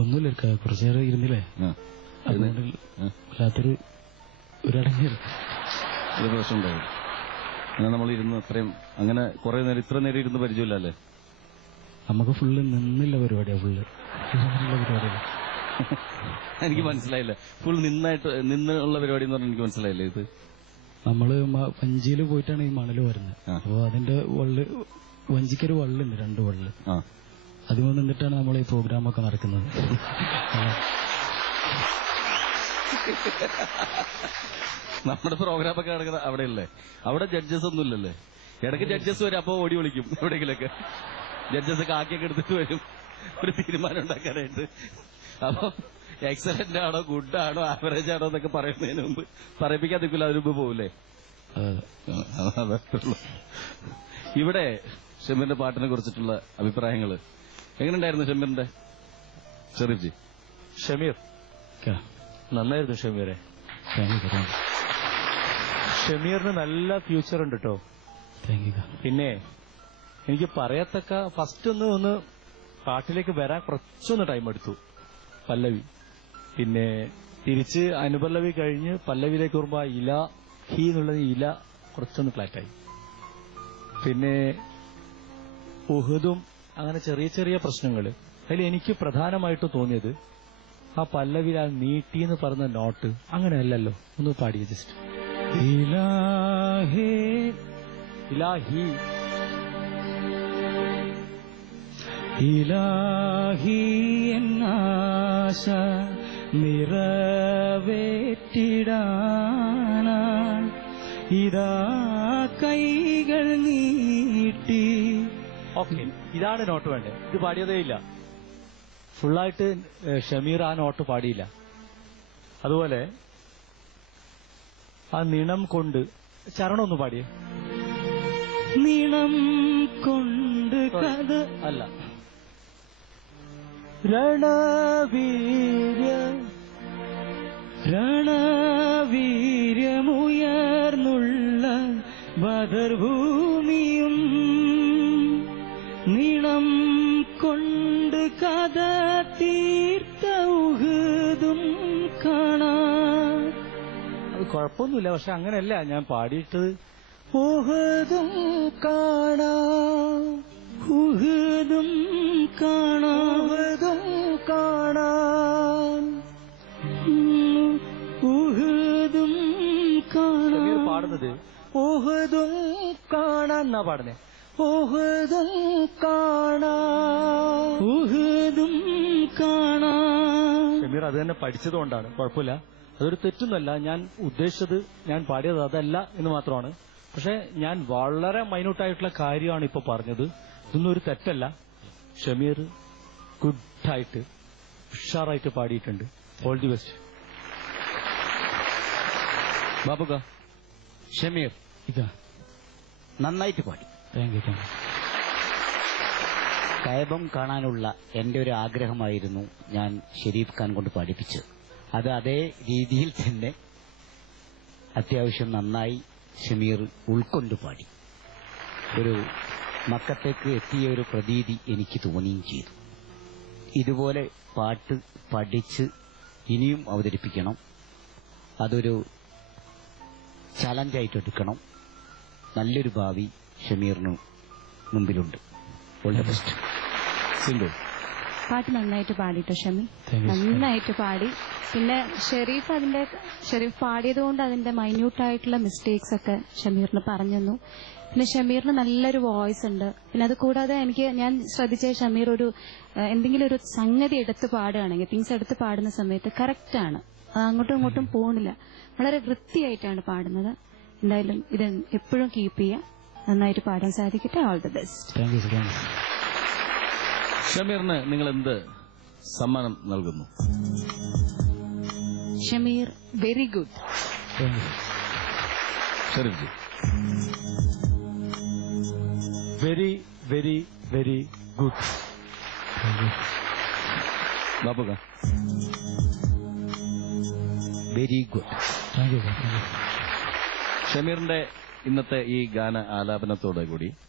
ഒന്നുമില്ല, കുറച്ചു നേരം ഇരുന്നില്ലേ, അതുകൊണ്ട് വല്ലാത്തൊരു ഒരടങ്ങിയില്ല. ഒരു പ്രശ്നം ഉണ്ടാവും. അങ്ങനെ നമ്മൾ ഇരുന്ന് അത്രയും അങ്ങനെ കുറെ നേരം ഇത്ര നേരം ഇരുന്ന് പരിചയമില്ലല്ലേ? നമുക്ക് ഫുള്ള് നിന്നില്ല പരിപാടിയാ, ഫുള്ള് പരിപാടിയാണ്. എനിക്ക് മനസ്സിലായില്ല. ഫുൾ നിന്നുള്ള പരിപാടി എന്ന് പറഞ്ഞാൽ എനിക്ക് മനസ്സിലായില്ലേ? ഇത് നമ്മള് വഞ്ചിയിൽ പോയിട്ടാണ് ഈ മണല് വരുന്നത്. അപ്പൊ അതിന്റെ വഞ്ചിക്കൊരു വള്ളുണ്ട്, 2 വള്ള്. അതുകൊണ്ട് നിന്നിട്ടാണ് നമ്മൾ ഈ പ്രോഗ്രാമൊക്കെ നടക്കുന്നത്. നമ്മുടെ പ്രോഗ്രാമൊക്കെ നടക്കുന്നത് അവിടെയല്ലേ? അവിടെ ജഡ്ജസ് ഒന്നും ഇല്ലല്ലേ? ഇടയ്ക്ക് ജഡ്ജസ് വരും, അപ്പൊ ഓടി വിളിക്കും എവിടെയെങ്കിലൊക്കെ. ജഡ്ജസ് കാക്കിയൊക്കെ എടുത്തിട്ട് വരും ഒരു തീരുമാനം ഉണ്ടാക്കാനായിട്ട്. അപ്പൊ എക്സലന്റ് ആണോ, ഗുഡ് ആണോ, ആവറേജ് ആണോ എന്നൊക്കെ പറയുന്നതിന് മുമ്പ് പറയിപ്പിക്കാൻ നിൽക്കില്ല, അതിന് മുമ്പ് പോകൂലേ? ഇവിടെ ഷമീറിന്റെ പാട്ടിനെ കുറിച്ചിട്ടുള്ള അഭിപ്രായങ്ങൾ എങ്ങനെയുണ്ടായിരുന്നു ഷമീറിന്റെ? ഷെരീഫ് ജി. ഷമീർ നന്നായിരുന്നു. ഷമീറെ, ഷമീറിന് നല്ല ഫ്യൂച്ചർ ഉണ്ട് കേട്ടോ. പിന്നെ എനിക്ക് പറയത്തക്ക ഫസ്റ്റ് ഒന്ന് പാട്ടിലേക്ക് വരാൻ കുറച്ചൊന്ന് ടൈം എടുത്തു. പല്ലവി, പിന്നെ തിരിച്ച് അനുപല്ലവി കഴിഞ്ഞ് പല്ലവിയിലേക്ക് വരുമ്പോ ഇല ഹി എന്നുള്ളത് ഇല കുറച്ചൊന്ന് ഫ്ലാറ്റായി. പിന്നെ ഉഹുദും അങ്ങനെ ചെറിയ ചെറിയ പ്രശ്നങ്ങൾ. അതിൽ എനിക്ക് പ്രധാനമായിട്ട് തോന്നിയത് ആ പല്ലവിൽ ആ നീട്ടി എന്ന് പറഞ്ഞ നോട്ട് അങ്ങനെയല്ലല്ലോ. ഒന്ന് പാടിയ ജസ്റ്റ് ഇലാഹി ഇലാഹി എന്നാശ നിറവേറ്റിടാൻ ഇതാ കൈകൾ നീട്ടി. ഓക്കെ, ഇതാണ് നോട്ട് വേണ്ടത്. ഇത് പാടിയതേ ഇല്ല. ഫുള്ളായിട്ട് ഷമീർ ആ നോട്ട് പാടിയില്ല. അതുപോലെ ആ നിണം കൊണ്ട് ചരണം ഒന്ന് പാടിയേ. നിണം കൊണ്ട് കഥ അല്ല, രണവീര്യമുയർന്നുള്ള ബദർഭൂമിയും നിണം കൊണ്ട് കഥ തീർത്ത ഉഹുദും കാണാൻ. അത് കുഴപ്പമൊന്നുമില്ല, പക്ഷെ അങ്ങനെയല്ല ഞാൻ പാടിയിട്ടത്. ഉഹുദും കാണാം, ഉഹുദും കാണാം, ഉഹുദും കാണാൻ, ഉഹുദും കാണാൻ. പാടുന്നത് ഉഹുദും കാണാൻ എന്നാ പാടുന്നേ. ഉഹുദും കാണാം, ഉഹുദും കാണാം. ഷമീർ അത് തന്നെ പഠിച്ചതുകൊണ്ടാണ്, കുഴപ്പമില്ല. അതൊരു തെറ്റൊന്നുമല്ല. ഞാൻ ഉദ്ദേശിച്ചത്, ഞാൻ പാടിയത് അതല്ല എന്ന് മാത്രമാണ്. പക്ഷെ ഞാൻ വളരെ മൈന്യൂട്ടായിട്ടുള്ള കാര്യമാണ് ഇപ്പൊ പറഞ്ഞത്. ഇതൊന്നും ഒരു തെറ്റല്ല. ഷമീർ ഗുഡായിട്ട് ഉഷാറായിട്ട് പാടിയിട്ടുണ്ട്. All the best. Babukka. Shameer ഇതാ നന്നായിട്ട് പാടി. Thank you. കയബം കാണാനുള്ള എന്റെ ഒരു ആഗ്രഹമായിരുന്നു ഞാൻ ഷെരീഫ് ഖാൻ കൊണ്ട് പാടിപ്പിച്ചത്. അത് അതേ രീതിയിൽ തന്നെ അത്യാവശ്യം നന്നായി ഷമീർ ഉൾക്കൊണ്ട് പാടി. ഒരു മക്കത്തേക്ക് എത്തിയ ഒരു പ്രതീതി എനിക്ക് തോന്നുകയും ചെയ്തു. ഇതുപോലെ പാട്ട് പഠിച്ച് ഇനിയും അവതരിപ്പിക്കണം. അതൊരു ചലഞ്ചായിട്ട് എടുക്കണം. നല്ലൊരു ഭാവി ഷമീറിന് മുമ്പിലുണ്ട്. All the best. സിന്ധു. പാട്ട് നന്നായിട്ട് പാടിട്ടോ ഷമി, നന്നായിട്ട് പാടി. പിന്നെ ഷെരീഫ് പാടിയത് കൊണ്ട് അതിന്റെ മൈന്യൂട്ടായിട്ടുള്ള മിസ്റ്റേക്സ് ഒക്കെ ഷമീറിന് പറഞ്ഞു തന്നു. പിന്നെ ഷമീറിന് നല്ലൊരു വോയിസ് ഉണ്ട്. പിന്നെ അത് കൂടാതെ ഞാൻ ശ്രദ്ധിച്ച ഷമീർ എന്തെങ്കിലും ഒരു സംഗതി എടുത്ത് പാടുകയാണെങ്കിൽ, തിങ്സ് എടുത്ത് പാടുന്ന സമയത്ത് കറക്റ്റാണ്, അങ്ങോട്ടും ഇങ്ങോട്ടും പോണില്ല. വളരെ വൃത്തിയായിട്ടാണ് പാടുന്നത്. എന്തായാലും ഇത് എപ്പോഴും കീപ്പ് ചെയ്യുക, നന്നായിട്ട് പാടാൻ സാധിക്കട്ടെ. All the best. ഷമീറിന് നിങ്ങൾ എന്ത് സമ്മാനം നൽകുന്നു? Shameer very good. Sharif ji. Very very very good. Babukka. Very good. ഷമീറിന്റെ ഇന്നത്തെ ഈ ഗാന ആലാപനത്തോടെ കൂടി